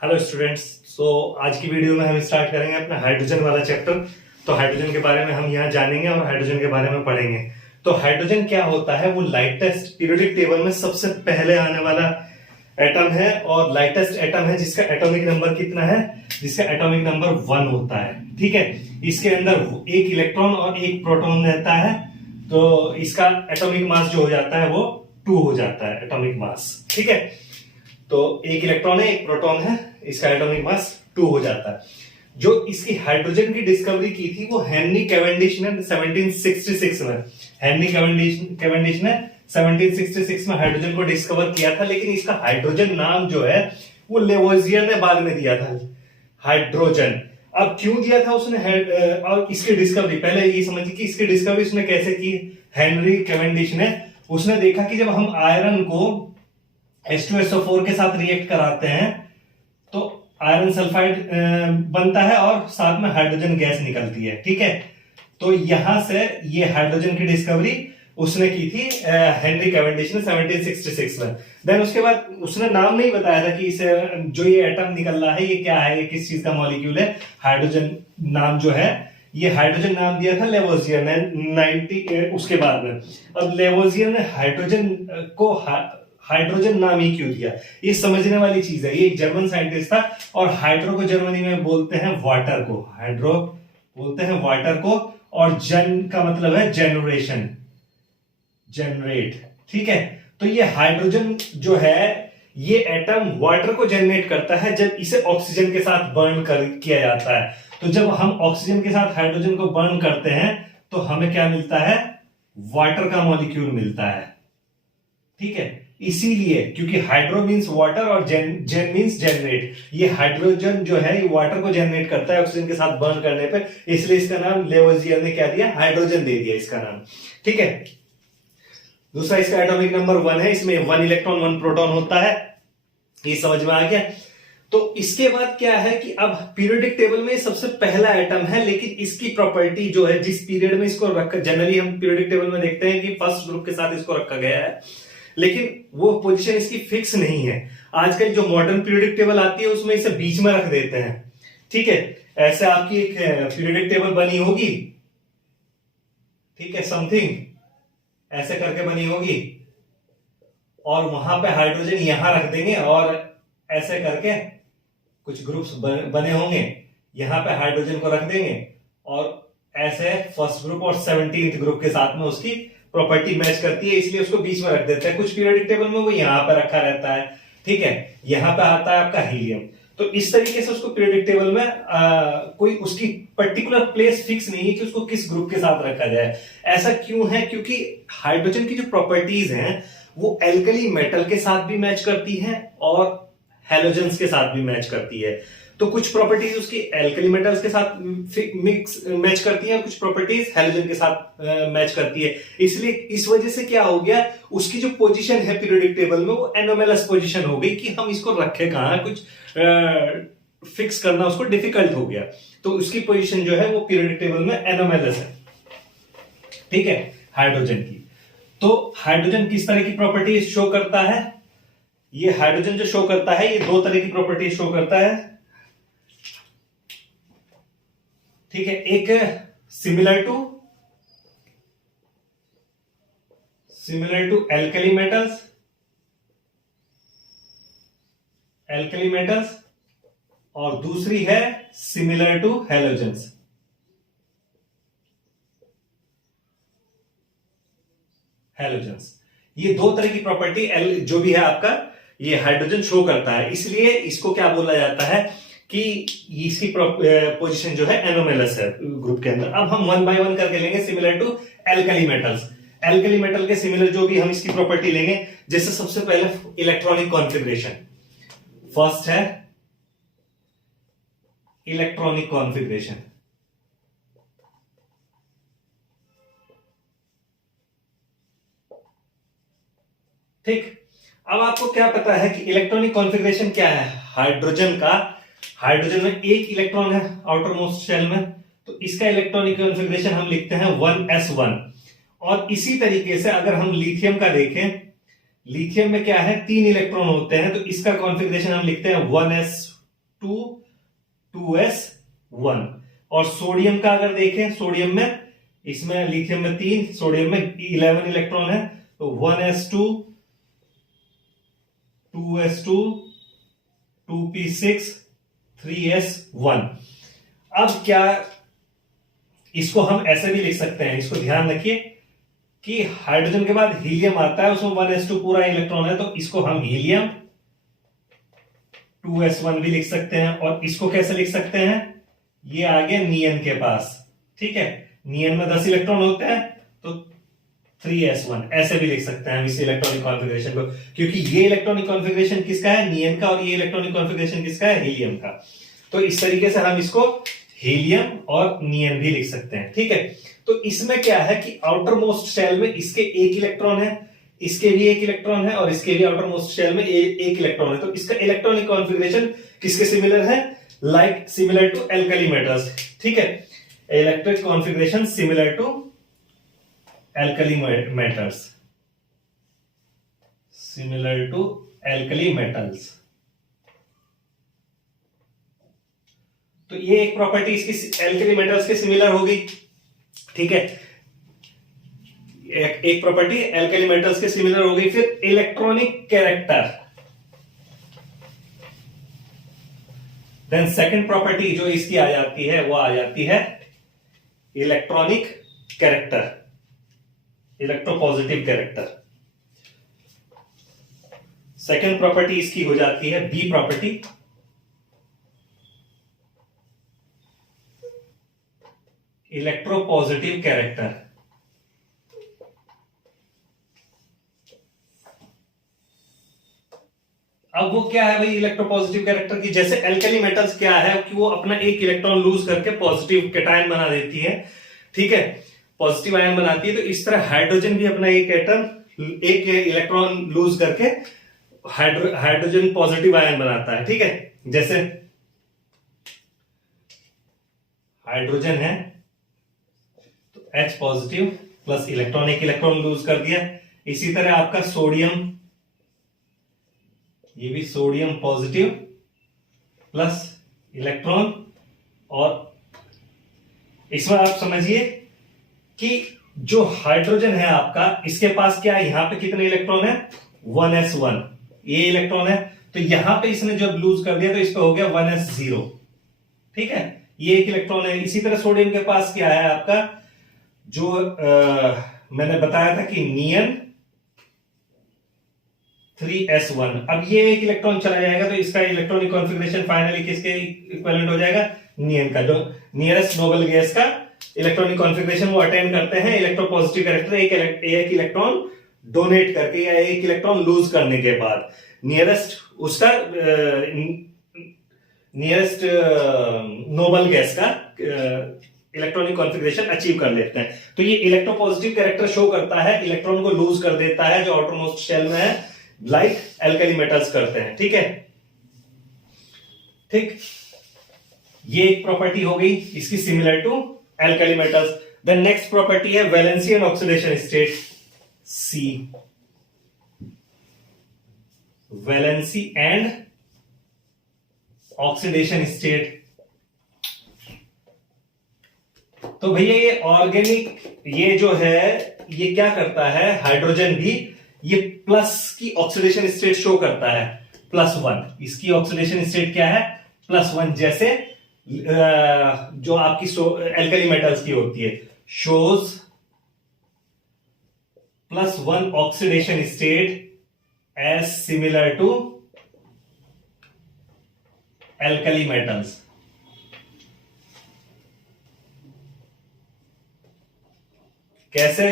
Hello students. आज की video में हम स्टार्ट करेंगे अपना हाइड्रोजन वाला चैप्टर। तो हाइड्रोजन के बारे में हम यहाँ जानेंगे और हाइड्रोजन के बारे में पढ़ेंगे। तो हाइड्रोजन क्या होता है? वो लाइटेस्ट पीरियोडिक टेबल में सबसे पहले आने वाला एटम है और लाइटेस्ट एटम है जिसका एटॉमिक नंबर कितना है? जिसका एटॉमिक नंबर 1 होता है। ठीक है, इसके अंदर एक इलेक्ट्रॉन और एक प्रोटॉन रहता है, तो इसका एटॉमिक मास जो हो जाता है वो 2 हो जाता है एटॉमिक मास। ठीक है, तो एक इलेक्ट्रॉन है एक प्रोटॉन है, इसका एटॉमिक मास 2 हो जाता है। जो इसकी हाइड्रोजन की डिस्कवरी की थी वो हेनरी कैवेंडिश ने 1766 में। हेनरी कैवेंडिश ने 1766 में हाइड्रोजन को डिस्कवर किया था, लेकिन इसका हाइड्रोजन नाम जो है वो लेवोजियर ने बाद में दिया था, हाइड्रोजन। अब क्यों दिया था उसने और इसकी डिस्कवरी, पहले ये समझिए कि इसकी डिस्कवरी उसने कैसे की। हेनरी कैवेंडिश ने उसने देखा कि जब हम आयरन को H2SO4 के साथ रिएक्ट कराते हैं तो आयरन सल्फाइड बनता है और साथ में हाइड्रोजन गैस निकलती है। ठीक है, तो यहां से ये हाइड्रोजन की डिस्कवरी उसने की थी हेनरी कैवेंडिश ने 1766 में। देन उसके बाद उसने नाम नहीं बताया था कि इसे जो ये एटम निकल रहा है ये क्या है, ये किस चीज का मॉलिक्यूल है। हाइड्रोजन नाम जो है ये हाइड्रोजन नाम दिया था लेवोजियर ने 90 उसके बाद में। अब लेवोजियर ने हाइड्रोजन को हाइड्रोजन नाम ही क्यों दिया, ये समझने वाली चीज है। ये एक जर्मन साइंटिस्ट था और हाइड्रो को जर्मनी में बोलते हैं वाटर को, हाइड्रो बोलते हैं वाटर को, और जन का मतलब है जनरेशन, जनरेट। ठीक है, तो ये हाइड्रोजन जो है ये एटम वाटर को जनरेट करता है जब इसे ऑक्सीजन के साथ बर्न किया जाता है। तो जब हम ऑक्सीजन के साथ हाइड्रोजन को बर्न करते हैं तो हमें क्या मिलता है? वाटर का मॉलिक्यूल मिलता है। ठीक है, इसीलिए क्योंकि हाइड्रो मीन्स वाटर और जेन मीन्स जनरेट, ये हाइड्रोजन जो है ये वाटर को जनरेट करता है ऑक्सीजन के साथ बर्न करने पे, इसलिए इसका नाम लेवोजियर ने क्या दिया? हाइड्रोजन दे दिया इसका नाम। ठीक है, दूसरा इसका एटॉमिक नंबर 1 है, इसमें 1 इलेक्ट्रॉन 1 प्रोटॉन होता है। ये समझ में आ गया। तो इसके बाद क्या है कि अब पीरियोडिक टेबल में सबसे पहला एटम है, लेकिन इसकी प्रॉपर्टी जो है जिस पीरियड में इसको रखा, जनरली हम पीरियोडिक टेबल में देखते हैं कि फर्स्ट ग्रुप के साथ इसको रखा गया है, लेकिन वो पोजीशन इसकी फिक्स नहीं है। आजकल जो मॉडर्न पीरियोडिक टेबल आती है उसमें इसे बीच में रख देते हैं। ठीक है, ऐसे आपकी एक पीरियोडिक टेबल बनी होगी, ठीक है, समथिंग ऐसे करके बनी होगी, और वहां पे हाइड्रोजन यहां रख देंगे और ऐसे करके कुछ ग्रुप्स बने होंगे, यहां पे हाइड्रोजन को रख देंगे और ऐसे फर्स्ट ग्रुप और 17th ग्रुप के साथ में उसकी प्रॉपर्टी मैच करती है, इसलिए उसको बीच में रख देते हैं। कुछ पीरियोडिक टेबल में वो यहां पर रखा रहता है। ठीक है, यहां पे आता है आपका हीलियम। तो इस तरीके से उसको पीरियोडिक टेबल में कोई उसकी पर्टिकुलर प्लेस फिक्स नहीं है कि उसको किस ग्रुप के साथ रखा जाए। ऐसा क्यों है? क्योंकि हाइड्रोजन की जो प्रॉपर्टीज हैं वो एल्कली मेटल के साथ भी मैच करती है और हैलोजेंस के साथ भी मैच करती है। तो कुछ प्रॉपर्टीज उसकी एल्कली मेटल्स के साथ मिक्स मैच करती है, कुछ प्रॉपर्टीज हैलोजन के साथ मैच करती है। इसलिए इस वजह से क्या हो गया, उसकी जो पोजीशन है पीरियोडिक टेबल में वो एनोमेलस पोजीशन हो गई कि हम इसको रखे कहां, कुछ फिक्स करना उसको डिफिकल्ट हो गया। तो उसकी पोजीशन जो है वो पीरियोडिक टेबल में एनोमेलस है। ठीक है, हाइड्रोजन की। तो हाइड्रोजन किस तरह की प्रॉपर्टी शो करता है? ये हाइड्रोजन जो शो करता है ये 2 तरह की प्रॉपर्टी शो करता है। ठीक है, एक सिमिलर टू एल्कली मेटल्स, और दूसरी है सिमिलर टू हैलोजेंस। ये 2 तरह की प्रॉपर्टी जो भी है आपका ये हाइड्रोजन शो करता है, इसलिए इसको क्या बोला जाता है कि इसकी पोजीशन जो है एनोमेलस है ग्रुप के अंदर। अब हम 1 बाय 1 करके लेंगे। Similar to alkali metals, alkali metal के सिमिलर जो भी हम इसकी प्रॉपर्टी लेंगे, जैसे सबसे पहले इलेक्ट्रॉनिक कॉन्फ़िगरेशन। फर्स्ट है इलेक्ट्रॉनिक कॉन्फ़िगरेशन। ठीक, अब आपको क्या पता है कि इलेक्ट्रॉनिक कॉन्फ़िगरेशन क्या है हाइड्रोजन का? हाइड्रोजन में एक इलेक्ट्रॉन है आउटर मोस्ट शेल में, तो इसका इलेक्ट्रॉनिक कॉन्फ़िगरेशन हम लिखते हैं 1s1। और इसी तरीके से अगर हम लिथियम का देखें, लिथियम में क्या है, 3 इलेक्ट्रॉन होते हैं, तो इसका कॉन्फ़िगरेशन हम लिखते हैं 1s 2s1। और सोडियम का अगर देखें, सोडियम में, इसमें लिथियम में 3, सोडियम में 11 इलेक्ट्रॉन है, तो 1s2, 2s2, 2p6, 3s1। अब क्या, इसको हम ऐसे भी लिख सकते हैं, इसको ध्यान रखिए कि हाइड्रोजन के बाद हीलियम आता है, उसमें 1s2 पूरा इलेक्ट्रॉन है, तो इसको हम हीलियम 2s1 भी लिख सकते हैं। और इसको कैसे लिख सकते हैं, ये आ गया नियन के पास, ठीक है, नियन में 10 इलेक्ट्रॉन होते हैं, तो 3s1 ऐसे भी लिख सकते हैं हम इस इलेक्ट्रॉनिक कॉन्फ़िगरेशन को, क्योंकि ये इलेक्ट्रॉनिक कॉन्फ़िगरेशन किसका है, नियन का, और ये इलेक्ट्रॉनिक कॉन्फ़िगरेशन किसका है, हीलियम का। तो इस तरीके से हम इसको हीलियम और नियन भी लिख सकते हैं, ठीक है। तो इसमें क्या है कि आउटर मोस्ट शेल में इसके एक इलेक्ट्रॉन है, इसके भी एक इलेक्ट्रॉन है, और इसके भी आउटर मोस्ट शेल में एक इलेक्ट्रॉन है। तो इसका इलेक्ट्रॉनिक कॉन्फ़िगरेशन किसके सिमिलर है, like similar to alkali metals, ठीक है, electric configuration similar to alkali metals, similar to alkali metals. तो ये एक प्रॉपर्टी इसकी एल्कली मेटल्स के सिमिलर हो गई, ठीक है, एक प्रॉपर्टी एल्कली मेटल्स के सिमिलर हो गई। फिर electronic character, then second property जो इसकी आ जाती है वो आ जाती है electronic character, electropositive character. Second property इसकी हो जाती है बी प्रॉपर्टी, इलेक्ट्रोपॉजिटिव कैरेक्टर। अब वो क्या है भाई इलेक्ट्रोपॉजिटिव कैरेक्टर की, जैसे एल्कली मेटल्स क्या है कि वो अपना एक इलेक्ट्रॉन लूज करके पॉजिटिव कैटायन बना देती है, ठीक है, पॉजिटिव आयन बनाती है। तो इस तरह हाइड्रोजन भी अपना एक इलेक्ट्रॉन लूज करके हाइड्रोजन पॉजिटिव आयन बनाता है, ठीक है। जैसे हाइड्रोजन है तो H पॉजिटिव प्लस इलेक्ट्रॉन, एक इलेक्ट्रॉन लूज कर दिया। इसी तरह आपका सोडियम, ये भी सोडियम पॉजिटिव प्लस इलेक्ट्रॉन, और इसमें आप समझिए कि जो हाइड्रोजन है आपका, इसके पास क्या है, यहां पे कितने इलेक्ट्रॉन है, 1s1, ये इलेक्ट्रॉन है, तो यहां पे इसने जब लूज कर दिया तो इस पे हो गया 1s0, ठीक है, ये एक इलेक्ट्रॉन है। इसी तरह सोडियम के पास क्या है आपका, जो मैंने बताया था कि नियन 3s1। अब ये एक इलेक्ट्रॉन चला जाएगा तो इसका इलेक्ट्रॉनिक कॉन्फ़िगरेशन फाइनली किसके इक्विवेलेंट हो जाएगा, नियन का, जो नियरेस्ट नोबल गैस का इलेक्ट्रॉनिक कॉन्फ़िगरेशन वो अटेंड करते हैं इलेक्ट्रोपॉजिटिव कैरेक्टर, एक इलेक्ट्रॉन डोनेट करके या एक इलेक्ट्रॉन लूज करने के बाद नियरेस्ट उसका नियरेस्ट नोबल गैस का इलेक्ट्रॉनिक कॉन्फ़िगरेशन अचीव कर लेते हैं। तो ये इलेक्ट्रोपॉजिटिव कैरेक्टर शो करता है, इलेक्ट्रॉन को लूज कर देता है जो आउटर मोस्ट शेल में है, लाइक एल्कली मेटल्स करते हैं, ठीक है, ठीक। ये एक प्रॉपर्टी हो गई इसकी similar to alkali metals. Then next property है valency and oxidation state, see, valency and oxidation state. तो भैया ये ऑर्गेनिक, ये जो है ये क्या करता है, हाइड्रोजन भी ये प्लस की ऑक्सीडेशन स्टेट शो करता है, +1, इसकी ऑक्सीडेशन स्टेट क्या है, +1, जैसे जो आपकी एल्कली मेटल्स की होती है, shows +1 oxidation state as similar to alkali metals. कैसे,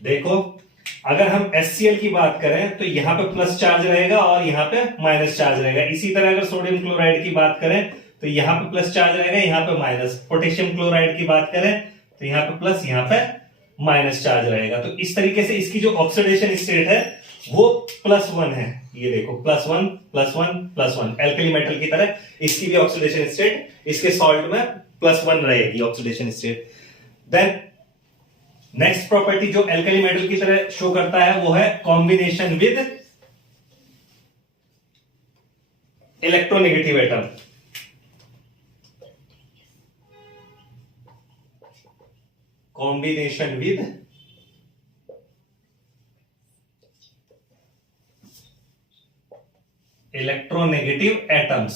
देखो अगर हम HCl की बात करें तो यहां पे प्लस चार्ज रहेगा और यहां पे माइनस चार्ज रहेगा। इसी तरह अगर सोडियम क्लोराइड की बात करें तो यहां पे प्लस चार्ज रहेगा, यहां पे माइनस। पोटेशियम क्लोराइड की बात करें तो यहां पे प्लस, यहां पे माइनस चार्ज रहेगा। तो इस तरीके से इसकी जो ऑक्सीडेशन स्टेट है वो +1 है, ये देखो +1 +1 +1, एल्कली मेटल की तरह इसकी भी ऑक्सीडेशन स्टेट इसके सॉल्ट में +1 रहेगी oxidation state. Then next property जो एल्कली मेटल की तरह शो करता है वो है combination with electronegative atom. Combination with electronegative atoms.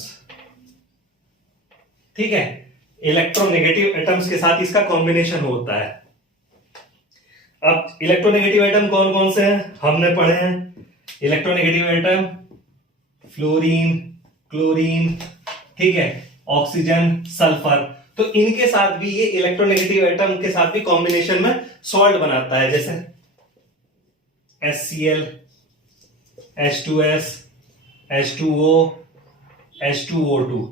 ठीक है, इलेक्ट्रोनेगेटिव एटम्स के साथ इसका कॉम्बिनेशन होता है। अब इलेक्ट्रोनेगेटिव एटम कौन कौन से हैं हमने पढ़े हैं। इलेक्ट्रोनेगेटिव एटम फ्लोरीन, क्लोरीन, ठीक है, ऑक्सीजन, सल्फर। तो इनके साथ भी ये इलेक्ट्रोनेगेटिव एटम के साथ भी कॉम्बिनेशन में सॉल्ट बनाता है, जैसे HCl, H2S, H2O, H2O2।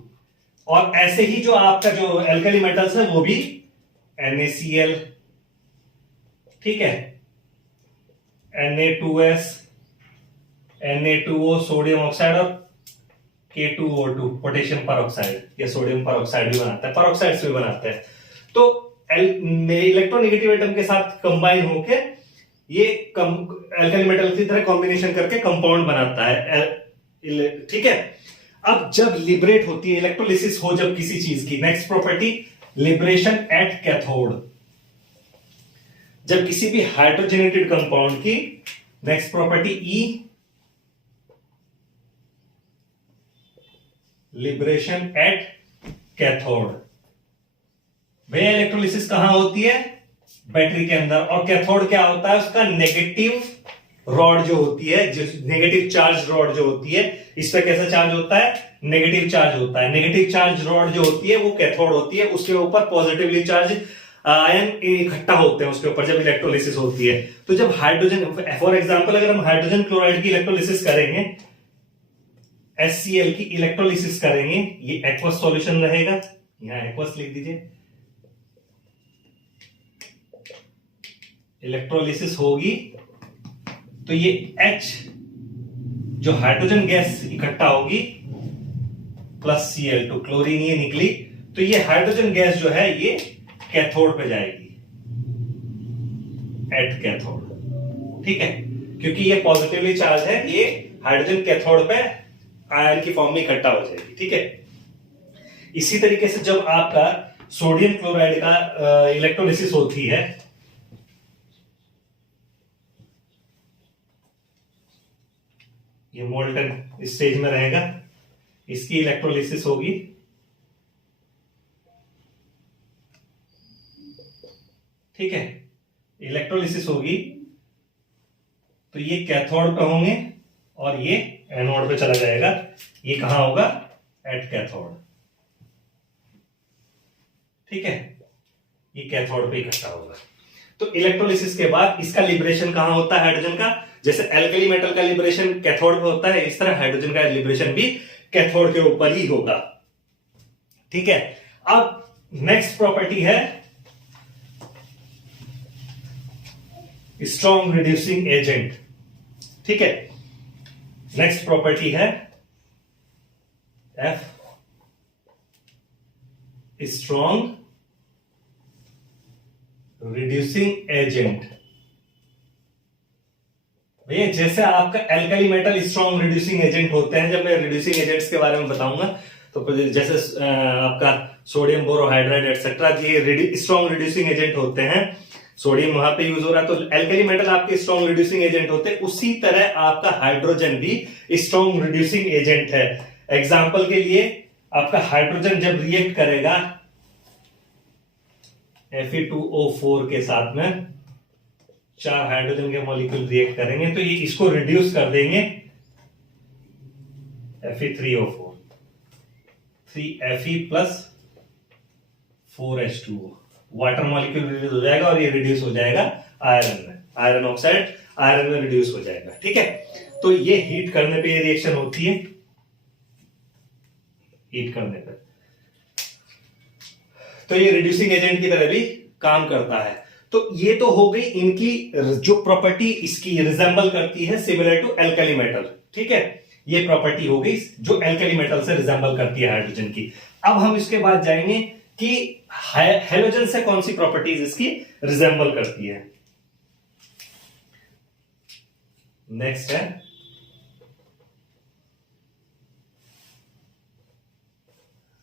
और ऐसे ही जो आपका जो एल्कली मेटल्स है वो भी NaCl, ठीक है, Na2S, Na2O सोडियम ऑक्साइड और K2O2 पोटेशियम परऑक्साइड। या सोडियम परऑक्साइड भी बनाता है, परऑक्साइड भी बनाते हैं। तो इलेक्ट्रोनेगेटिव एटम के साथ कंबाइन होके ये एल्कली मेटल की तरह कॉम्बिनेशन करके कंपाउंड बनाता है, ठीक है। अब जब लिबरेट होती है, इलेक्ट्रोलिसिस हो जब किसी चीज की, next property liberation at cathode. जब किसी भी हाइड्रोजनेटेड कंपाउंड की next property E, liberation at cathode. भैया इलेक्ट्रोलिसिस कहां होती है, बैटरी के अंदर। और कैथोड क्या होता है, उसका नेगेटिव रॉड जो होती है, जो नेगेटिव चार्ज रॉड जो होती है, इस पर कैसा चार्ज होता है, नेगेटिव चार्ज होता है। नेगेटिव चार्ज रॉड जो होती है वो कैथोड होती है, उसके ऊपर पॉजिटिवली चार्ज आयन इकट्ठा होते हैं उसके ऊपर जब इलेक्ट्रोलिसिस होती है। तो जब हाइड्रोजन, फॉर एग्जांपल अगर हम हाइड्रोजन क्लोराइड की इलेक्ट्रोलिसिस करेंगे, HCl की इलेक्ट्रोलिसिस करेंगे, ये एक्वस सॉल्यूशन रहेगा, यहां एक्वस लिख दीजिए। इलेक्ट्रोलिसिस होगी तो ये H जो हाइड्रोजन गैस इकट्ठा होगी प्लस Cl2, क्लोरीन ये निकली, तो ये हाइड्रोजन गैस जो है ये कैथोड पे जाएगी, एट कैथोड, ठीक है, क्योंकि ये पॉजिटिवली चार्ज है, ये हाइड्रोजन कैथोड पे आयन की फॉर्म में इकट्ठा हो जाएगी, ठीक है। इसी तरीके से जब आपका सोडियम क्लोराइड का इलेक्ट्रोलिसिस होती है, ये मोल्टन स्टेज में रहेगा, इसकी इलेक्ट्रोलिसिस होगी, ठीक है, इलेक्ट्रोलिसिस होगी तो ये कैथोड पे होंगे और ये एनोड पे चला जाएगा। ये कहां होगा, एट कैथोड, ठीक है, ये कैथोड पे इकट्ठा होगा। तो इलेक्ट्रोलिसिस के बाद इसका लिबरेशन कहां होता है हाइड्रोजन का, जैसे एल्कली मेटल का लिबरेशन कैथोड पे होता है, इस तरह हाइड्रोजन का लिबरेशन भी कैथोड के ऊपर ही होगा, ठीक है। अब नेक्स्ट प्रॉपर्टी है स्ट्रॉन्ग रिड्यूसिंग एजेंट, ठीक है। नेक्स्ट प्रॉपर्टी है F, स्ट्रॉन्ग रिड्यूसिंग एजेंट। भैया जैसे आपका alkali metal strong reducing agent होते हैं, जब मैं रिड्यूसिंग एजेंट्स के बारे में बताऊंगा तो जैसे आपका सोडियम बोरोहाइड्राइड एटसेट्रा, ये स्ट्रॉन्ग रिड्यूसिंग एजेंट होते हैं। सोडियम वहां पे यूज हो रहा है, तो एल्कली मेटल आपके स्ट्रॉन्ग रिड्यूसिंग एजेंट होते हैं। उसी तरह आपका हाइड्रोजन भी स्ट्रॉन्ग रिड्यूसिंग एजेंट है। एग्जांपल के लिए आपका हाइड्रोजन जब रिएक्ट करेगा Fe2O4 के साथ में, 4 हाइड्रोजन के मॉलिक्यूल रिएक्ट करेंगे तो ये इसको रिड्यूस कर देंगे Fe3O4, 3Fe plus 4H2O, water molecule reduce हो जाएगा और ये रिड्यूस हो जाएगा आयरन में, आयरन ऑक्साइड आयरन में रिड्यूस हो जाएगा, ठीक है। तो ये हीट करने पे ये रिएक्शन होती है, हीट करने पे, तो ये रिड्यूसिंग एजेंट की तरह भी काम करता है। तो ये तो हो गई इनकी जो प्रॉपर्टी इसकी रिजेंबल करती है सिमिलर टू एल्कली मेटल, ठीक है, ये प्रॉपर्टी हो गई जो एल्कली मेटल से रिजेंबल करती है हाइड्रोजन की। अब हम इसके बाद जाएंगे कि हैलोजन से कौन सी प्रॉपर्टीज इसकी रिजेंबल करती है। नेक्स्ट है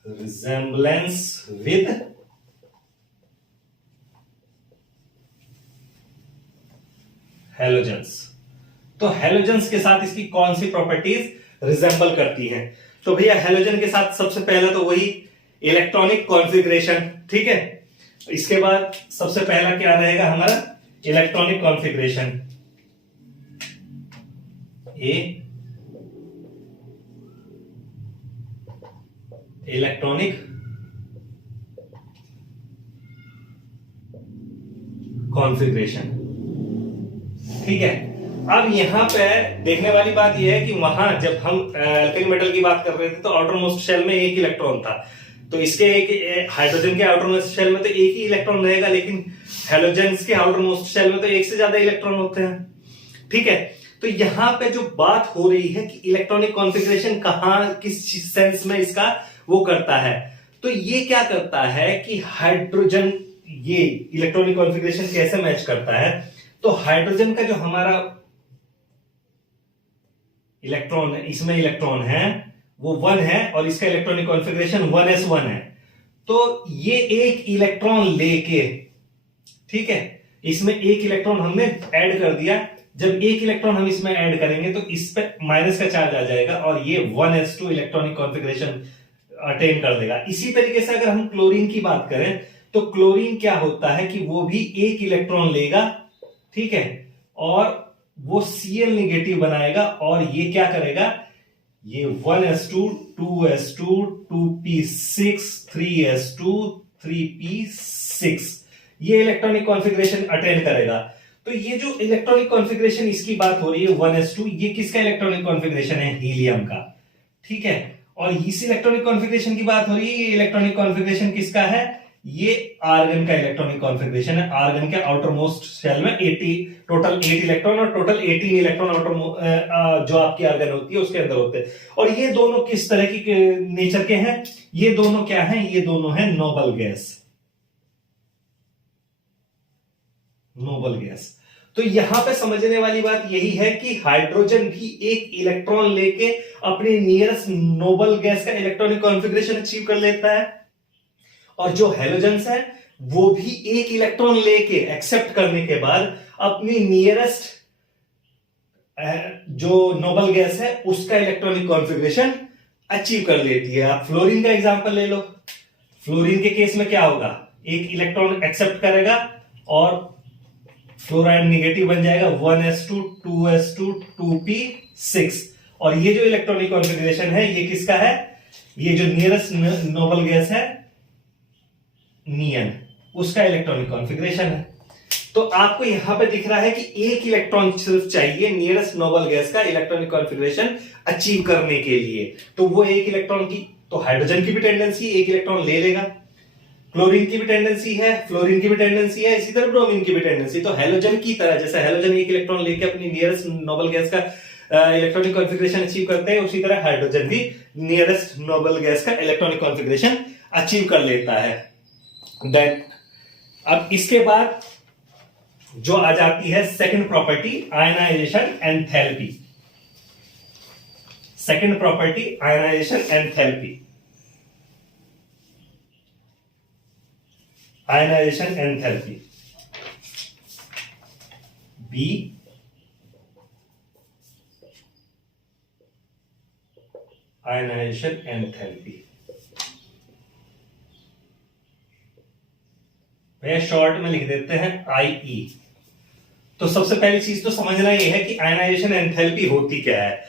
रिजेंबलेंस विद हैलोजेंस। तो हैलोजेंस के साथ इसकी कौन सी प्रॉपर्टीज रिजेंबल करती हैं? तो भैया हैलोजन के साथ सबसे पहला तो वही इलेक्ट्रॉनिक कॉन्फ़िगरेशन, ठीक है। इसके बाद सबसे पहला क्या रहेगा हमारा? Electronic configuration. इलेक्ट्रॉनिक कॉन्फ़िगरेशन, ठीक है। अब यहां पे देखने वाली बात यह है कि वहां जब हम एल्कली मेटल की बात कर रहे थे तो आउटर मोस्ट शेल में एक इलेक्ट्रॉन था, तो इसके एक हाइड्रोजन के आउटर मोस्ट शेल में तो एक ही इलेक्ट्रॉन रहेगा, लेकिन हेलोजेंस के आउटर मोस्ट शेल में तो एक से ज्यादा इलेक्ट्रॉन होते हैं, ठीक है। तो यहां पे जो बात हो रही है कि इलेक्ट्रॉनिक कॉन्फ़िगरेशन कहां किस सेंस में इसका वो करता है, तो ये क्या करता है कि हाइड्रोजन, ये इलेक्ट्रॉनिक कॉन्फ़िगरेशन कैसे मैच करता है? तो हाइड्रोजन का जो हमारा इलेक्ट्रॉन है, इसमें इलेक्ट्रॉन है वो 1 है और इसका इलेक्ट्रॉनिक कॉन्फ़िगरेशन 1s1 है। तो ये एक इलेक्ट्रॉन लेके, ठीक है, इसमें एक इलेक्ट्रॉन हमने ऐड कर दिया। जब एक इलेक्ट्रॉन हम इसमें ऐड करेंगे तो इस पे माइनस का चार्ज आ जाएगा और ये 1s2 इलेक्ट्रॉनिक कॉन्फ़िगरेशन अटेन कर देगा। इसी तरीके से अगर हम क्लोरीन की बात करें तो क्लोरीन क्या होता है कि वो भी एक इलेक्ट्रॉन लेगा, ठीक है, और वो Cl निगेटिव बनाएगा और ये क्या करेगा, ये 1s2 2s2 2p6 3s2 3p6 ये इलेक्ट्रॉनिक कॉन्फ़िगरेशन अटेन करेगा। तो ये जो इलेक्ट्रॉनिक कॉन्फ़िगरेशन इसकी बात हो रही है 1s2, ये किसका इलेक्ट्रॉनिक कॉन्फ़िगरेशन है? हीलियम का, ठीक है। और इस इलेक्ट्रॉनिक कॉन्फ़िगरेशन की बात हो रही है, ये इलेक्ट्रॉनिक कॉन्फ़िगरेशन किसका है? ये आर्गन का इलेक्ट्रॉनिक कॉन्फ़िगरेशन है। आर्गन के आउटर मोस्ट शेल में टोटल 8 इलेक्ट्रॉन और टोटल 18 इलेक्ट्रॉन आउटर जो आपकी आर्गन होती है उसके अंदर होते हैं। और ये दोनों किस तरह की नेचर के हैं? ये दोनों क्या हैं? ये दोनों हैं नोबल गैस, नोबल गैस। तो यहां पे समझने वाली बात यही है कि हाइड्रोजन भी एक इलेक्ट्रॉन लेके अपनी नियरेस्ट नोबल गैस का इलेक्ट्रॉनिक कॉन्फ़िगरेशन अचीव कर लेता है, और जो हैलोजेंस है वो भी एक इलेक्ट्रॉन लेके एक्सेप्ट करने के बाद अपनी नियरेस्ट जो नोबल गैस है उसका इलेक्ट्रॉनिक कॉन्फ़िगरेशन अचीव कर लेती है। आप फ्लोरीन का एग्जांपल ले लो। फ्लोरीन के केस में क्या होगा? एक इलेक्ट्रॉन एक्सेप्ट करेगा और फ्लोराइड निगेटिव बन जाएगा 1s2 2s2 2p6, और ये जो इलेक्ट्रॉनिक कॉन्फ़िगरेशन है ये किसका है? ये जो नियरेस्ट नोबल गैस है नियन, उसका इलेक्ट्रॉनिक कॉन्फ़िगरेशन है। तो आपको यहां पे दिख रहा है कि एक इलेक्ट्रॉन सिर्फ चाहिए नियरेस्ट नोबल गैस का इलेक्ट्रॉनिक कॉन्फ़िगरेशन अचीव करने के लिए। तो वो एक इलेक्ट्रॉन की, तो हाइड्रोजन की भी टेंडेंसी एक इलेक्ट्रॉन ले लेगा, क्लोरीन की भी टेंडेंसी है, फ्लोरीन की भी टेंडेंसी है, इसी तरह ब्रोमीन की भी टेंडेंसी। तो हैलोजन की तरह, जैसे हैलोजन एक इलेक्ट्रॉन लेके अपनी नियरेस्ट नोबल गैस का इलेक्ट्रॉनिक कॉन्फ़िगरेशन अचीव करते हैं, उसी तरह हाइड्रोजन भी नियरेस्ट नोबल गैस का इलेक्ट्रॉनिक कॉन्फ़िगरेशन अचीव कर लेता है। देन अब इसके बाद जो आ जाती है second property, ionization enthalpy. Second property ionization enthalpy. Ionization enthalpy B ionization enthalpy, भैया शॉर्ट में लिख देते हैं आईई। तो सबसे पहली चीज तो समझना यह है कि आयनाइजेशन एंथैल्पी होती क्या है।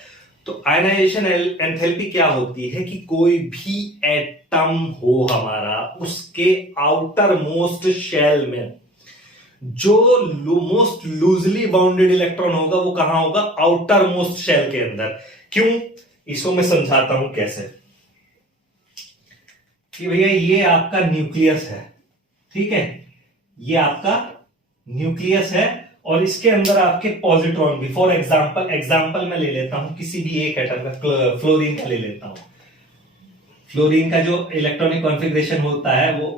तो आयनाइजेशन एंथैल्पी क्या होती है कि कोई भी एटम हो हमारा, उसके आउटर मोस्ट शेल में जो मोस्ट लूजली बाउंडेड इलेक्ट्रॉन होगा वो कहां होगा? आउटर मोस्ट शेल के अंदर। क्यों? इसको मैं समझाता हूं कैसे। कि भैया ये आपका न्यूक्लियस है, ठीक है, ये आपका न्यूक्लियस है और इसके अंदर आपके पॉजिट्रॉन भी। फॉर एग्जांपल मैं ले लेता हूं किसी भी एक एटम का, फ्लोरीन का ले लेता हूं। फ्लोरीन का जो इलेक्ट्रॉनिक कॉन्फ़िगरेशन होता है वो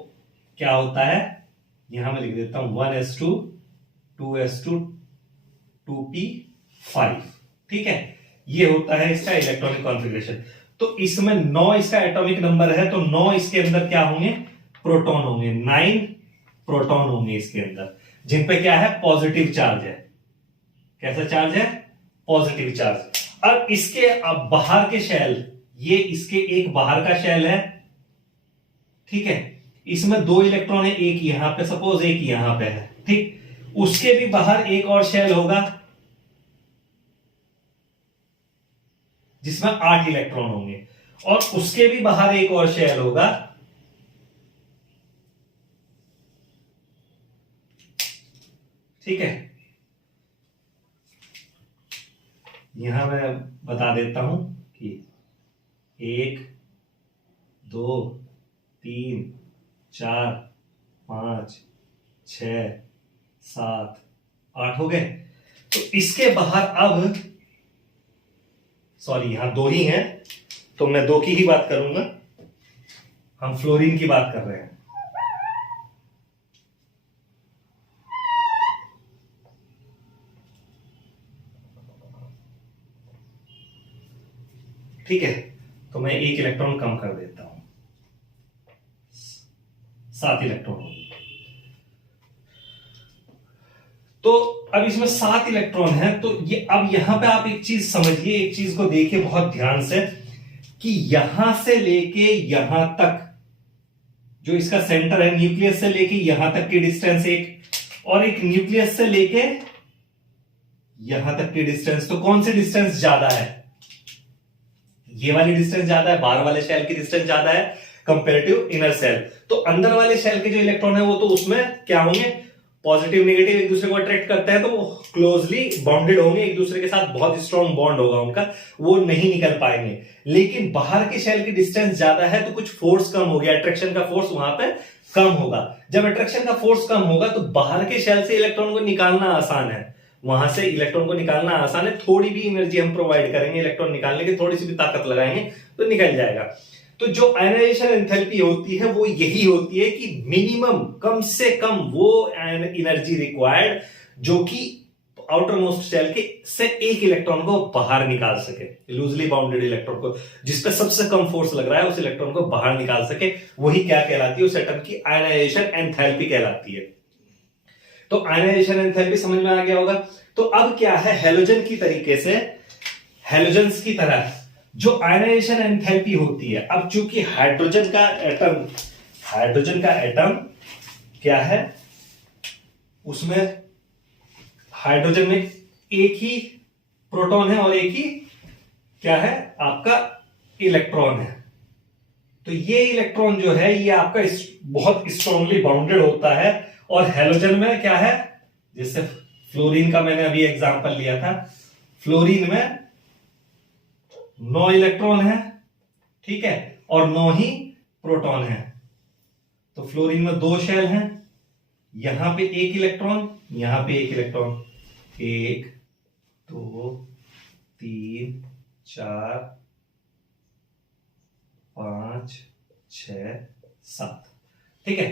क्या होता है? यहां मैं लिख देता हूं 1s2 2s2 2p5, ठीक है, ये होता है इसका इलेक्ट्रॉनिक कॉन्फ़िगरेशन। तो इसमें 9 इसका एटॉमिक नंबर है, तो 9 इसके अंदर क्या होंगे? प्रोटॉन होंगे। 9 प्रोटॉन होंगे इसके अंदर, जिन पे क्या है? पॉजिटिव चार्ज है। कैसा चार्ज है? Positive charge. अब इसके अब बाहर के शेल, ये इसके एक बाहर का शेल है, ठीक है, इसमें 2 इलेक्ट्रॉन है, एक यहां पे सपोज, एक यहां पे है, ठीक। उसके भी बाहर एक और शेल होगा जिसमें 8 इलेक्ट्रॉन होंगे, और उसके भी बाहर एक और शेल होगा, ठीक है। यहां मैं बता देता हूं कि 1 2 3 4 5 6 7 8 हो गए। तो इसके बाहर अब, सॉरी यहां 2 ही हैं, तो मैं 2 की ही बात करूंगा, हम फ्लोरीन की बात कर रहे हैं। ठीक है, तो मैं 1 इलेक्ट्रॉन कम कर देता हूं, 7 इलेक्ट्रॉन होंगे। तो अब इसमें 7 इलेक्ट्रॉन है, तो ये अब यहां पे आप एक चीज समझिए, एक चीज को देखिए बहुत ध्यान से, कि यहां से लेके यहां तक जो इसका सेंटर है, न्यूक्लियस से लेके यहां तक की डिस्टेंस एक, और एक न्यूक्लियस से लेके यहां तक की डिस्टेंस, तो कौन सी डिस्टेंस ज्यादा है? ये वाली डिस्टेंस ज्यादा है, बाहर वाले शेल की डिस्टेंस ज्यादा है कंपेरेटिव इनर सेल। तो अंदर वाले शेल के जो इलेक्ट्रॉन है वो तो उसमें क्या होंगे, पॉजिटिव नेगेटिव एक दूसरे को अट्रैक्ट करते हैं, तो वो क्लोजली बॉन्डेड होंगे एक दूसरे के साथ, बहुत स्ट्रॉन्ग बॉन्ड होगा उनका, वो नहीं निकल पाएंगे। लेकिन बाहर के शेल की डिस्टेंस ज्यादा है तो कुछ फोर्स कम हो गया, अट्रैक्शन का फोर्स वहां पे कम होगा। जब अट्रैक्शन का फोर्स कम होगा तो बाहर के शेल से इलेक्ट्रॉन को निकालना आसान है, वहां से इलेक्ट्रॉन को निकालना आसान है, थोड़ी भी एनर्जी हम प्रोवाइड करेंगे इलेक्ट्रॉन निकालने की, थोड़ी सी भी ताकत लगाएंगे तो निकल जाएगा। तो जो आयनाइजेशन एंथैल्पी होती है वो यही होती है कि मिनिमम, कम से कम वो एनर्जी रिक्वायर्ड जो कि आउटर मोस्ट शेल के से एक इलेक्ट्रॉन को बाहर निकाल सके, लूजली बाउंडेड इलेक्ट्रॉन को, जिसपे सबसे कम फोर्स लग रहा है उस इलेक्ट्रॉन को बाहर निकाल सके, वही क्या कहलाती है, उस एटम की आयनाइजेशन एंथैल्पी कहलाती है। तो आयनाइजेशन एंथैल्पी समझ में आ गया होगा। तो अब क्या है, हैलोजन की तरीके से, हैलोजेंस की तरह जो आयनाइजेशन एंथैल्पी होती है, अब चूंकि हाइड्रोजन का एटम क्या है, उसमें हाइड्रोजन में एक ही प्रोटॉन है और एक ही क्या है आपका इलेक्ट्रॉन है। तो ये इलेक्ट्रॉन जो है ये आपका बहुत स्ट्रांगली बाउंडेड होता है, और हैलोजन में क्या है, जैसे फ्लोरीन का मैंने अभी एग्जांपल लिया था, फ्लोरीन में 9 इलेक्ट्रॉन है, ठीक है, और 9 ही प्रोटॉन है। तो फ्लोरीन में 2 शेल हैं, यहां पे 1 इलेक्ट्रॉन, यहां पे 1 इलेक्ट्रॉन, 1 2 3 4 5 6 7, ठीक है।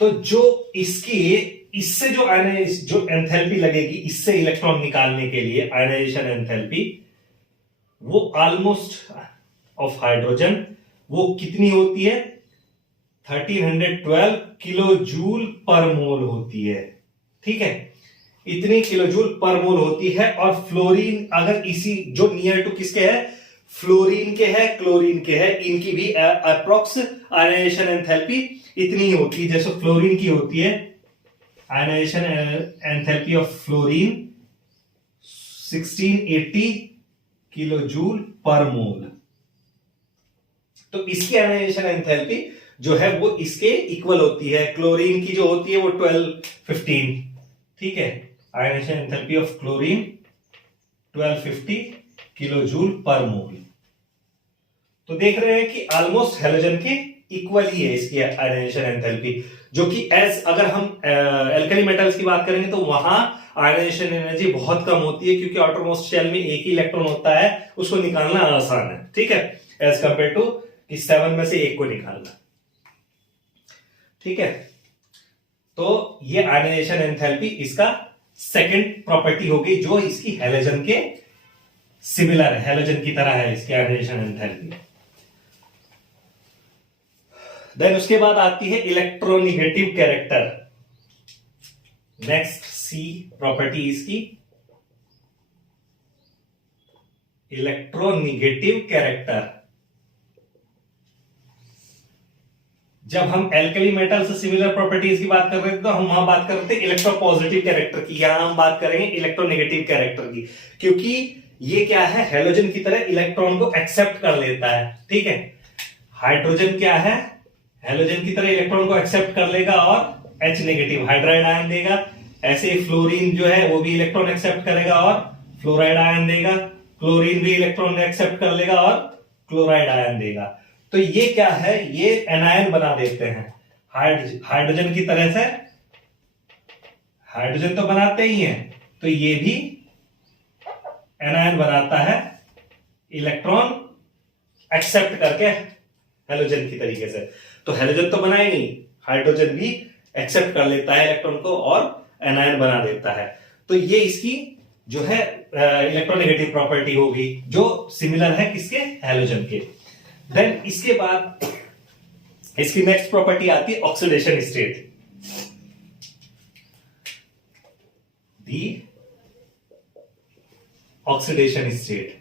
तो जो इससे जो एंथैल्पी लगेगी, इससे इलेक्ट्रॉन निकालने के लिए आयनाइजेशन एंथैल्पी, वो ऑलमोस्ट ऑफ हाइड्रोजन वो कितनी होती है, 1312 किलो जूल पर मोल होती है, ठीक है, इतनी किलो जूल पर मोल होती है। और फ्लोरीन अगर इसी जो नियर टू किसके है, फ्लोरीन के है, क्लोरीन के है, इनकी भी अप्रोक्स आयनाइजेशन एंथैल्पी इतनी ही होती है जैसे फ्लोरीन की होती है। Ionization enthalpy of fluorine 1680 kilo joule per mole. तो इसकी आयनाइजेशन एंथैल्पी जो है वो इसके इक्वल होती है, क्लोरीन की जो होती है वो 1215, ठीक है। Ionization enthalpy of chlorine 1250 kilo joule per mole. तो देख रहे हैं कि ऑलमोस्ट हैलोजन के इक्वल ही है इसकी आयनाइजेशन एंथैल्पी, जो कि एज अगर हम एल्कली मेटल्स की बात करेंगे तो वहां आयनाइजेशन एनर्जी बहुत कम होती है, क्योंकि आउटरमोस्ट शेल में एक ही इलेक्ट्रॉन होता है, उसको निकालना आसान है, ठीक है, एज कंपेयर टू कि 7 में से एक को निकालना, ठीक है। तो ये आयनाइजेशन एंथैल्पी इसका सेकंड प्रॉपर्टी होगी जो इसकी हैलोजन के सिमिलर है, हैलोजन की तरह है इसकी आयनाइजेशन एंथैल्पी। देन उसके बाद आती है इलेक्ट्रोनिगेटिव कैरेक्टर, नेक्स्ट सी प्रॉपर्टी इसकी इलेक्ट्रोनेगेटिव कैरेक्टर। जब हम एल्कली मेटल से सिमिलर प्रॉपर्टीज की बात कर रहे थे तो हम वहां बात कर रहे थे इलेक्ट्रोपॉजिटिव कैरेक्टर की, यहां हम बात करेंगे इलेक्ट्रोनेगेटिव कैरेक्टर की, क्योंकि ये क्या है, हेलोजन की तरह इलेक्ट्रॉन को एक्सेप्ट कर लेता है। ठीक है, हाइड्रोजन क्या है, हेलोजन की तरह इलेक्ट्रॉन को एक्सेप्ट कर लेगा और H नेगेटिव हाइड्राइड आयन देगा। ऐसे ही फ्लोरीन जो है वो भी इलेक्ट्रॉन एक्सेप्ट करेगा और फ्लोराइड आयन देगा। क्लोरीन भी इलेक्ट्रॉन एक्सेप्ट कर लेगा और क्लोराइड आयन देगा। तो ये क्या है, ये एनायन बना देते हैं हाइड्रोजन की तरह से। हाइड्रोजन तो बनाते ही हैं, तो ये भी एनायन बनाता है इलेक्ट्रॉन एक्सेप्ट करके हेलोजन की तरीके से। तो हेलोजन तो बना ही नहीं, हाइड्रोजन भी एक्सेप्ट कर लेता है इलेक्ट्रॉन को और एनायन बना देता है। तो ये इसकी जो है इलेक्ट्रोनेगेटिव प्रॉपर्टी होगी, जो सिमिलर है किसके, हेलोजन के। देन इसके बाद इसकी नेक्स्ट प्रॉपर्टी आती है ऑक्सीडेशन स्टेट। दी ऑक्सीडेशन स्टेट।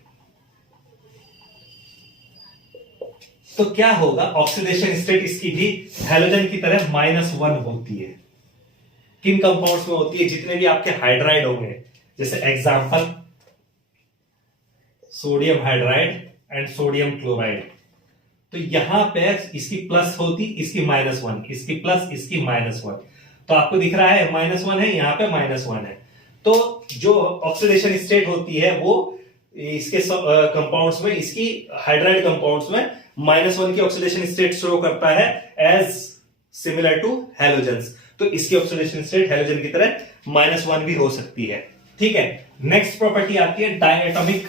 तो क्या होगा, ऑक्सीडेशन स्टेट इसकी भी हेलोजन की तरह -1 होती है। किन कंपाउंड्स में होती है, जितने भी आपके हाइड्राइड होंगे, जैसे example sodium hydride and sodium chloride, तो यहां पे इसकी प्लस होती, इसकी -1, इसकी प्लस, इसकी -1। तो आपको दिख रहा है -1 है, यहां पे -1 है। तो जो ऑक्सीडेशन स्टेट होती है वो इसके कंपाउंड्स में, इसकी हाइड्राइड कंपाउंड्स में -1 की ऑक्सीडेशन स्टेट शो करता है एज सिमिलर टू हेलोजेंस। तो इसकी ऑक्सीडेशन स्टेट हेलोजन की तरह -1 भी हो सकती है। ठीक है, नेक्स्ट प्रॉपर्टी आती है डायएटॉमिक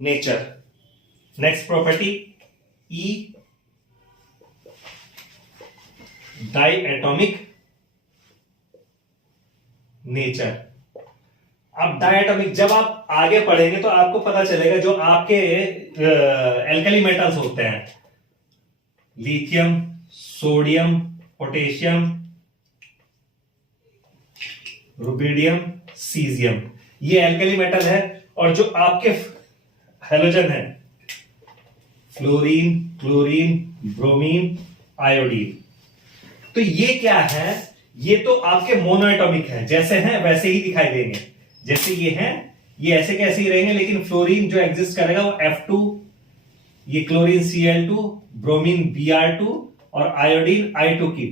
नेचर। नेक्स्ट प्रॉपर्टी ई डायएटॉमिक नेचर। अब डायएटॉमिक जब आप आगे पढ़ेंगे तो आपको पता चलेगा, जो आपके एल्कली मेटल्स होते हैं, lithium, sodium, potassium, rubidium, caesium, ये एल्कली मेटल है। और जो आपके हेलोजन है, फ्लोरीन, क्लोरीन, ब्रोमीन, आयोडीन, तो ये क्या है, ये तो आपके मोनोएटॉमिक है, जैसे हैं वैसे ही दिखाई देंगे। जैसे ये हैं, ये ऐसे कैसे ही रहेंगे, लेकिन फ्लोरीन जो एग्जिस्ट करेगा वो F2, ये क्लोरीन Cl2, ब्रोमीन Br2 और आयोडीन I2 की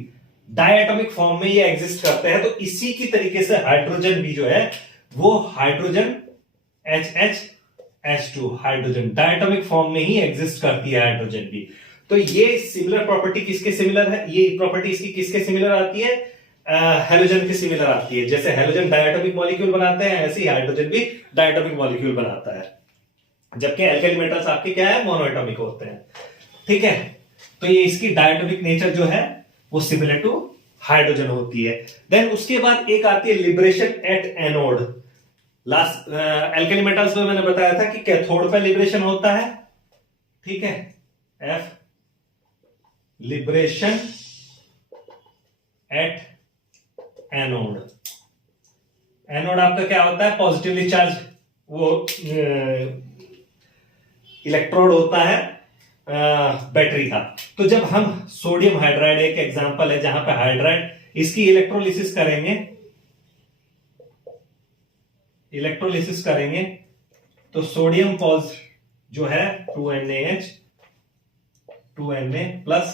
डायएटॉमिक फॉर्म में ये एग्जिस्ट करते हैं। तो इसी की तरीके से हाइड्रोजन भी जो है वो हाइड्रोजन HH हाइड्रोजन डायएटॉमिक फॉर्म में ही एग्जिस्ट करती है हाइड्रोजन भी। तो ये सिमिलर प्रॉपर्टी किसके सिमिलर है, ये प्रॉपर्टी इसकी किसके सिमिलर आती है, हेलोजन के सिमिलर आती है। जैसे हेलोजन डायएटॉमिक मॉलिक्यूल बनाते हैं, ऐसे ही हाइड्रोजन भी डायएटॉमिक मॉलिक्यूल बनाता है, जबकि एल्काइल मेटल्स आपके क्या है, मोनोएटॉमिक होते हैं। ठीक है, तो ये इसकी डायएटॉमिक नेचर जो है वो सिमिलर टू हाइड्रोजन होती है। देन उसके बाद एक आती है liberation at anode. Last alkyl metals में मैंने बताया था कि कैथोड पे लिबरेशन होता है। ठीक है, F liberation at anode. Anode आपका क्या होता है, पॉजिटिवली चार्ज वो इलेक्ट्रोड होता है बैटरी का। तो जब हम सोडियम हाइड्राइड, एक एग्जांपल है जहां पे हाइड्राइड, इसकी इलेक्ट्रोलिसिस करेंगे तो सोडियम पॉज जो है 2NaH 2Na प्लस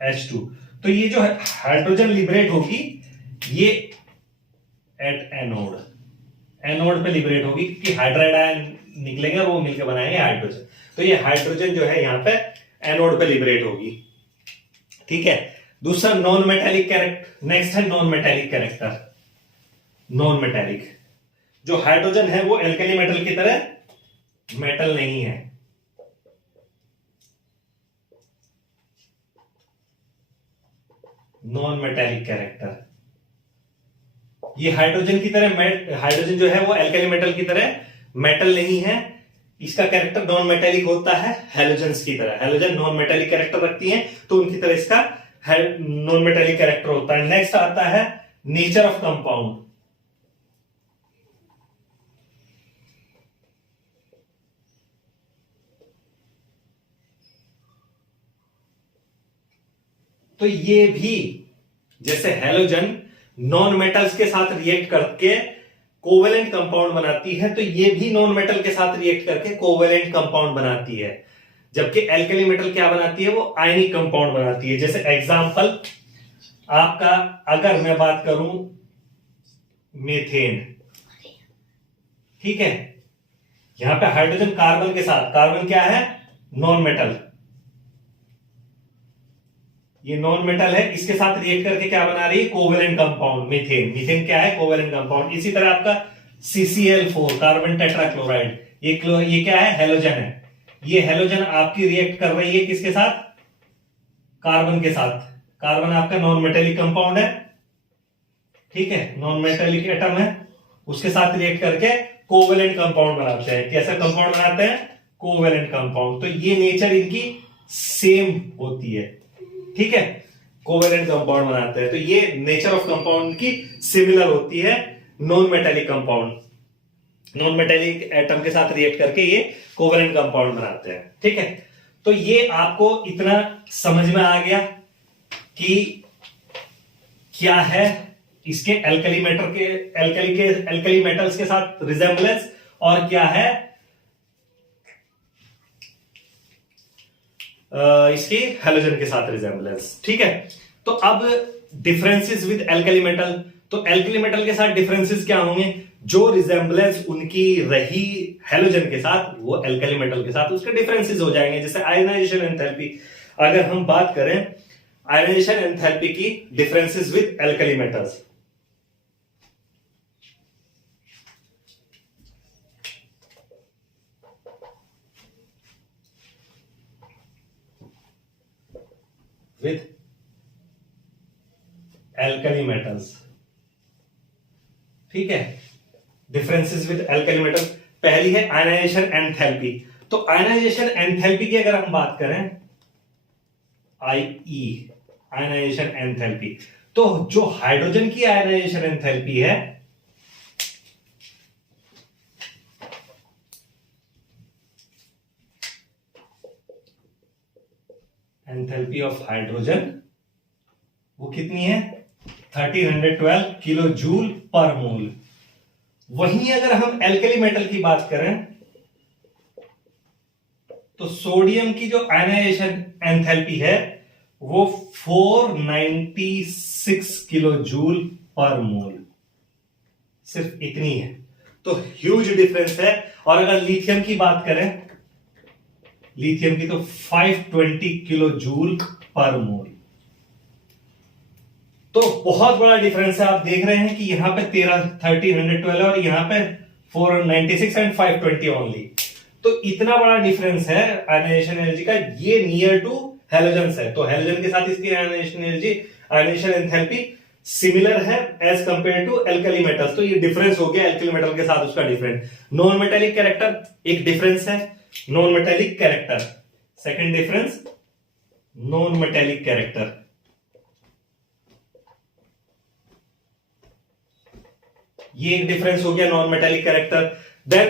H2, तो ये जो है हाइड्रोजन लिबरेट होगी, ये एट एनोड पे लिबरेट होगी, क्योंकि हाइड्राइड आयन निकलेंगे और वो मिलकर बनाएंगे हाइड्रोजन। तो ये हाइड्रोजन जो है यहां पे एनोड पे लिबरेट होगी। ठीक है, दूसरा नॉन मेटेलिक कैरेक्टर। नेक्स्ट है non metallic character. Non metallic, जो हाइड्रोजन है वो एल्कली मेटल की तरह मेटल नहीं है। नॉन मेटेलिक कैरेक्टर, ये हाइड्रोजन की तरह, हाइड्रोजन जो है वो एल्कली मेटल की तरह मेटल नहीं है। इसका कैरेक्टर नॉन मेटेलिक होता है हेलोजेंस की तरह। हेलोजन नॉन मेटेलिक कैरेक्टर रखती हैं, तो उनकी तरह इसका नॉन मेटेलिक कैरेक्टर होता है। नेक्स्ट आता है नेचर ऑफ कंपाउंड। तो ये भी जैसे हैलोजन नॉन मेटल्स के साथ रिएक्ट करके कोवेलेंट कंपाउंड बनाती है, तो ये भी नॉन मेटल के साथ रिएक्ट करके कोवेलेंट कंपाउंड बनाती है। जबकि एल्कली मेटल क्या बनाती है, वो आयनिक कंपाउंड बनाती है। जैसे एग्जांपल आपका, अगर मैं बात करूं मीथेन, ठीक है, यहां पे हाइड्रोजन कार्बन के साथ, कार्बन क्या है, नॉन मेटल, ये नॉन मेटल है, इसके साथ रिएक्ट करके क्या बना रही है, कोवेलेंट कंपाउंड मीथेन। मीथेन क्या है, कोवेलेंट कंपाउंड। इसी तरह आपका CCl4 कार्बन टेट्राक्लोराइड, ये क्या है, हेलोजन है। ये हेलोजन आपकी रिएक्ट कर रही है किसके साथ, कार्बन के साथ। कार्बन आपका नॉन मेटेलिक कंपाउंड है, ठीक है, नॉन मेटेलिक एटम है, उसके साथ रिएक्ट करके कोवेलेंट कंपाउंड बनाते हैं। कैसा कंपाउंड बनाते हैं, कोवेलेंट कंपाउंड। तो ये नेचर इनकी सेम होती है, ठीक है, कोवेलेंट कंपाउंड बनाते हैं। तो ये नेचर ऑफ कंपाउंड की सिमिलर होती है non metallic compound, non metallic atom के साथ रिएक्ट करके ये कोवेलेंट कंपाउंड बनाते हैं, ठीक है। तो ये आपको इतना समझ में आ गया कि क्या है इसके एल्कली मेटल्स के साथ रिजेंबलेंस और क्या है इसकी हैलोजन के साथ रिजेंबलेंस, ठीक है। तो अब डिफरेंसेस विद एल्कली मेटल, तो एल्कली मेटल के साथ डिफरेंसेस क्या होंगे, जो रिजेंबलेंस उनकी रही हैलोजन के साथ, वो एल्कली मेटल के साथ उसके डिफरेंसेस हो जाएंगे। जैसे आयनाइजेशन एंथैल्पी, अगर हम बात करें आयनाइजेशन एंथैल्पी की differences with alkali metals, with alkali metals, ठीक है, डिफरेंसेस विद एल्कली मेटल्स। पहली है आयनाइजेशन एंथैल्पी। तो आयनाइजेशन एंथैल्पी की अगर हम बात करें, आईई आयनाइजेशन एंथैल्पी, तो जो हाइड्रोजन की आयनाइजेशन एंथैल्पी है, एंथैल्पी ऑफ हाइड्रोजन, वो कितनी है, 1312 किलो जूल पर मोल। वहीं अगर हम एल्कली मेटल की बात करें, तो सोडियम की जो आयनाइजेशन एंथैल्पी है वो 496 किलो जूल पर मोल, सिर्फ इतनी है। तो ह्यूज डिफरेंस है। और अगर लिथियम की बात करें, लिथियम की तो 520 किलो जूल पर मोल। तो बहुत बड़ा डिफरेंस है। आप देख रहे हैं कि यहां पे 1312 और यहां पे 496 एंड 520 ओनली। तो इतना बड़ा डिफरेंस है आयनाइजेशन एनर्जी का। ये नियर टू हैलोजन है, तो हैलोजन के साथ इसकी ionization energy, ionization enthalpy similar है as compare to alkali metals. तो ये डिफरेंस हो गया एल्कली मेटल के साथ उसका डिफरेंस। नॉन मेटेलिक कैरेक्टर एक डिफरेंस है, non metallic character. Second difference non metallic character. ये एक डिफरेंस हो गया नॉन मेटेलिक कैरेक्टर। देन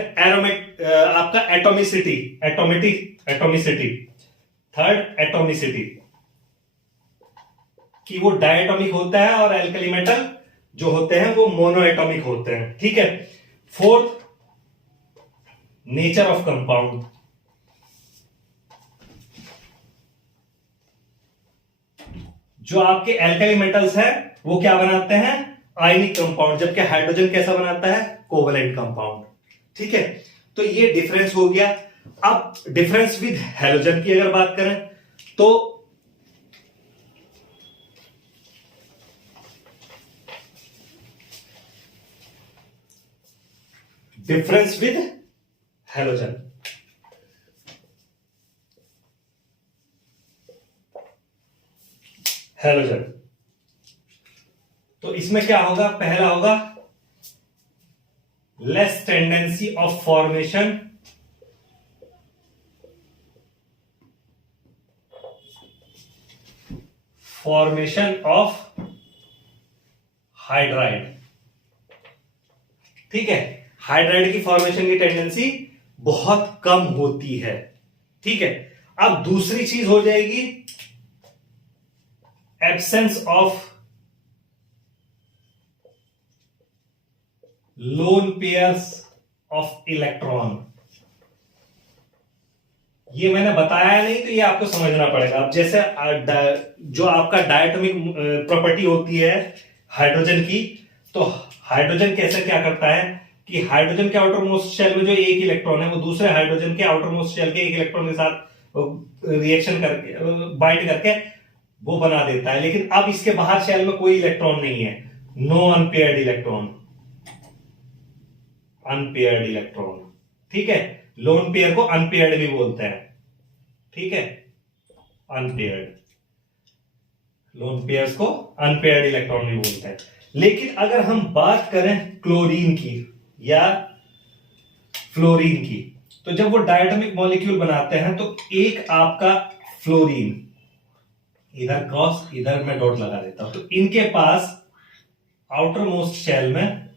आपका एटोमिसिटी, एटोमिसिटी, थर्ड एटोमिसिटी, कि वो डायटोमिक होता है और एल्कली मेटल जो होते हैं वो मोनोएटोमिक होते हैं, ठीक है। फोर्थ नेचर ऑफ कंपाउंड, जो आपके एल्कली मेटल्स हैं वो क्या बनाते हैं, आयनिक कंपाउंड, जबकि हाइड्रोजन कैसा बनाता है, कोवेलेंट कंपाउंड, ठीक है। तो ये डिफरेंस हो गया। अब डिफरेंस विद हैलोजन की अगर बात करें, तो डिफरेंस विद हैलोजन, हैलोजन, तो इसमें क्या होगा, पहला होगा less tendency of formation of hydride, ठीक है। हाइड्राइड की फॉर्मेशन की टेंडेंसी बहुत कम होती है, ठीक है। अब दूसरी चीज हो जाएगी absence of lone pairs of electron. ये मैंने बताया नहीं, तो ये आपको समझना पड़ेगा। अब जैसे जो आपका डायटोमिक प्रॉपर्टी होती है हाइड्रोजन की, तो हाइड्रोजन कैसे क्या करता है कि हाइड्रोजन के आउटर मोस्ट शेल में जो एक इलेक्ट्रॉन है वो दूसरे हाइड्रोजन के आउटर मोस्ट शेल के एक इलेक्ट्रॉन के साथ रिएक्शन करके बाइंड करके वो बना देता है। लेकिन अब इसके बाहर शेल में कोई इलेक्ट्रॉन नहीं है, no unpaired electron, unpaired electron. ठीक है, लोन पेयर को अनपेयर्ड भी बोलते हैं। ठीक है, अनपेयर्ड, लोन पेयर्स को अनपेयर्ड इलेक्ट्रॉन भी बोलते हैं। लेकिन अगर हम बात करें क्लोरीन की या फ्लोरीन की, तो जब वो डायटोमिक मॉलिक्यूल बनाते हैं तो एक आपका फ्लोरीन, इधर क्रॉस इधर मैं डॉट लगा देता हूं, तो इनके पास आउटर मोस्ट शेल में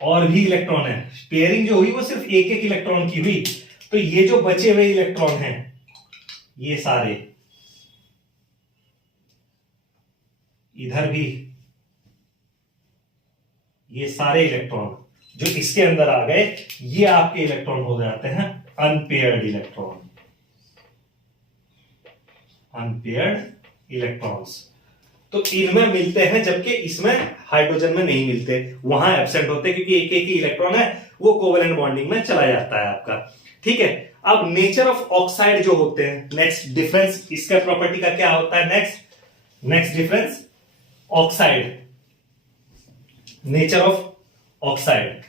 और भी इलेक्ट्रॉन है। पेयरिंग जो हुई वो सिर्फ एक एक इलेक्ट्रॉन की हुई, तो ये जो बचे हुए इलेक्ट्रॉन हैं ये सारे इधर भी, ये सारे इलेक्ट्रॉन जो इसके अंदर आ गए ये आपके इलेक्ट्रॉन हो जाते हैं अनपेयर्ड इलेक्ट्रॉन, अनपेयर्ड इलेक्ट्रॉन्स। तो इनमें मिलते हैं जबकि इसमें हाइड्रोजन में नहीं मिलते, वहां एब्सेंट होते क्योंकि एक एक ही इलेक्ट्रॉन है वो कोवेलेंट बॉन्डिंग में चला जाता है आपका। ठीक है, अब नेचर ऑफ ऑक्साइड जो होते हैं, नेक्स्ट डिफरेंस इसका प्रॉपर्टी का क्या होता है, next difference oxide, nature of oxide.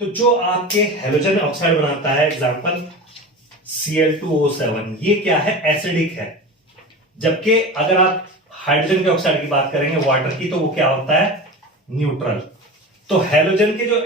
तो जो आपके हेलोजन ऑक्साइड बनाता है, एग्जांपल Cl2O7, ये क्या है, एसिडिक है। जबकि अगर आप हाइड्रोजन के ऑक्साइड की बात करेंगे वाटर की, तो वो क्या होता है, न्यूट्रल। तो हेलोजन के जो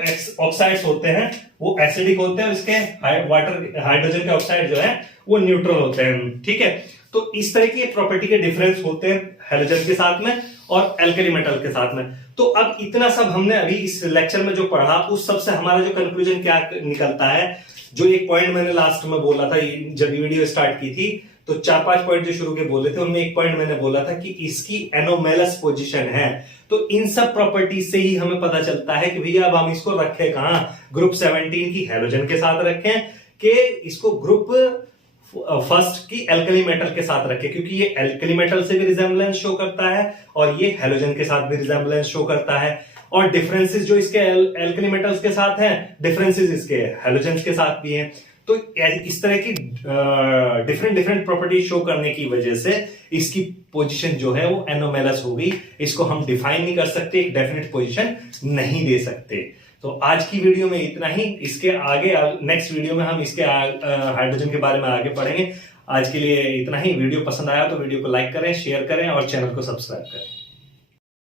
ऑक्साइड्स होते हैं वो एसिडिक होते हैं, इसके हाइड्रोजन के ऑक्साइड जो है वो न्यूट्रल होते हैं। ठीक है, तो इस तरह की प्रॉपर्टी के डिफरेंस होते हैं हेलोजन के साथ में और एल्कली मेटल के साथ में। तो अब इतना सब हमने अभी इस लेक्चर में जो पढ़ा, उस सब से हमारा जो कंक्लूजन क्या निकलता है, जो एक पॉइंट मैंने लास्ट में बोला था जब वीडियो स्टार्ट की थी, तो 4-5 पॉइंट जो शुरू के बोले थे उनमें एक पॉइंट मैंने बोला था कि इसकी एनोमेलस पोजीशन है। तो इन सब प्रॉपर्टीज से ही हमें पता चलता है कि भैया अब हम इसको रखें कहां, ग्रुप 17 की हेलोजन के साथ रखें कि इसको ग्रुप फर्स्ट की एल्कली मेटल के साथ रखें, क्योंकि ये एल्कली मेटल से भी रिजेम्बलेंस शो करता है और ये हेलोजन के साथ भी रिजेम्बलेंस शो करता है। और डिफरेंसेस जो इसके एल्कली मेटल्स के साथ हैं, डिफरेंसेस इसके हेलोजन के साथ भी हैं। तो इस तरह की डिफरेंट प्रॉपर्टी शो करने की वजह से इसकी पोजीशन जो है वो एनोमेलस हो गई। इसको हम डिफाइन नहीं कर सकते, एक डेफिनेट पोजीशन नहीं दे सकते। तो आज की वीडियो में इतना ही। इसके आगे नेक्स्ट वीडियो में हम इसके हाइड्रोजन के बारे में आगे पढ़ेंगे। आज के लिए इतना ही। वीडियो पसंद आया तो वीडियो को लाइक करें, शेयर करें और चैनल को सब्सक्राइब करें।